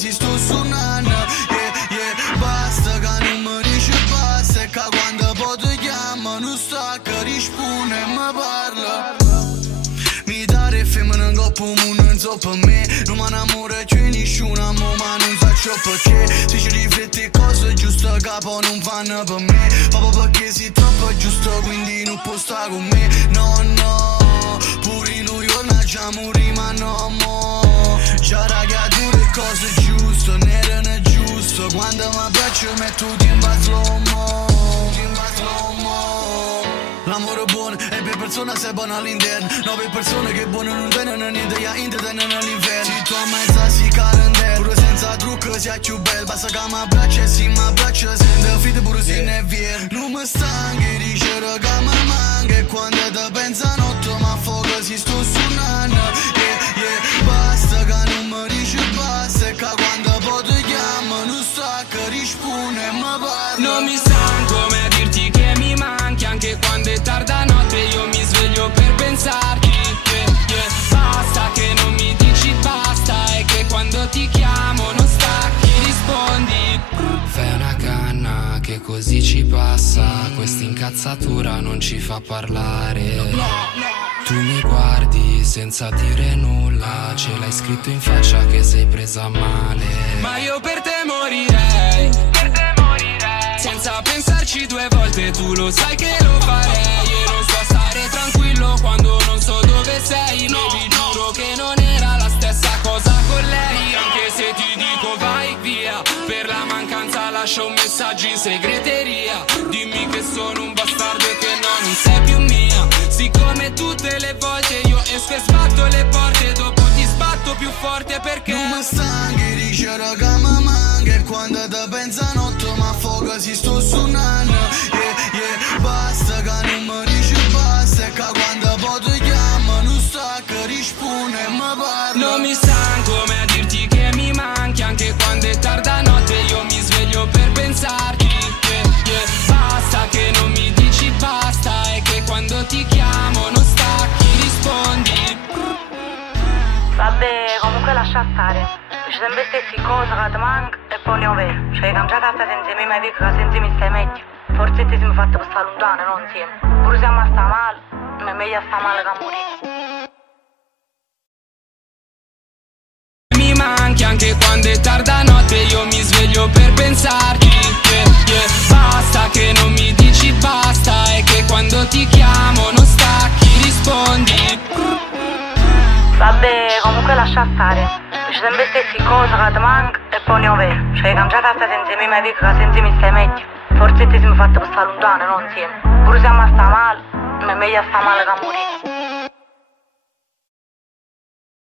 si sto suonando. Basta che non mi dice basta, e che quando poi ti chiamo non sta che risponde e mi parla. Mi dare femmina in coppa, non so per me. Non mi innamoro più nessuno, ma non faccio perché. Se ci rifletti cose giuste, capo non fanno per me. Proprio perché sei troppo giusto, quindi non può stare con me. No, no, pure in New York facciamo rima, no, mo. Già raga, tu le cose giuste, non erano giuste. Quando mi piace metto timba slow-mo. L'amore buono e per persona sei buono all'interno. No, per persone che buono non tengono niente, ya intendono all'inferno. Si tu a mezza si calendar, pure senza trucco sia più bello. Basta che mi piace, sì mi piace, sento fide pure se ne è vero. Non mi stanchi, dice raga mi manca. E quando ti pensa notte ma fuoco si sto suonando. Basta che non mi dice basta, e che quando poi ti chiamo non sta che risponde e mi parla. Non mi stanco mai a dirti che mi manchi, anche quando è tarda notte io mi sveglio per pensarti. Basta che non mi dici basta, e che quando ti chiamo non stacchi, rispondi. Fai una canna che così ci passa, questa incazzatura non ci fa parlare. Tu mi guardi senza dire nulla, ce l'hai scritto in faccia che sei presa male. Ma io per te morirei, senza pensarci due volte, tu lo sai che lo farei. E non so stare tranquillo quando non so dove sei. Baby, giuro che non era la stessa cosa con lei. Anche se ti dico vai via, per la mancanza lascio un messaggio in segreteria. Dimmi che sono un bastardo e che no, non sei più mia. Siccome tutte le volte io esco e sbatto le porte, dopo ti sbatto più forte perché non mi stanchi, dice raga mi manca. E quando ti pensa notte ma fuoco si sto suonando. Basta che non mi dice basta, e che quando poi ti chiamo non sta che risponde e mi parla. Non mi stanco mai a dirti che mi manchi, anche quando è tarda notte io mi sveglio per pensarti. Basta che non mi dici basta, e che quando ti chiamo non stacchi, rispondi. Vabbè, comunque lascia stare. Ci sempre stessi cose che ti manca e poi ne ho vero. Cioè, cambiata a stare insieme, ma dico che senza mi stai meglio. Forse ti siamo fatti per stare lontano, non insieme. Pure siamo a sta male, ma è meglio sta male che morire. Mi manchi anche quando è tarda notte io mi sveglio per pensarti. Basta che non mi dici basta, e che quando ti chiamo non stacchi, rispondi. Vabbè, comunque lascia stare. Ci sempre stessi cose che ti manca e poi ne ho vero. Cioè, cambiata a stare insieme, ma dico che senza mi stai meglio. Forse ti siamo fatti per stare lontano, non insieme. Pure siamo a sta male, ma è meglio sta male che morire.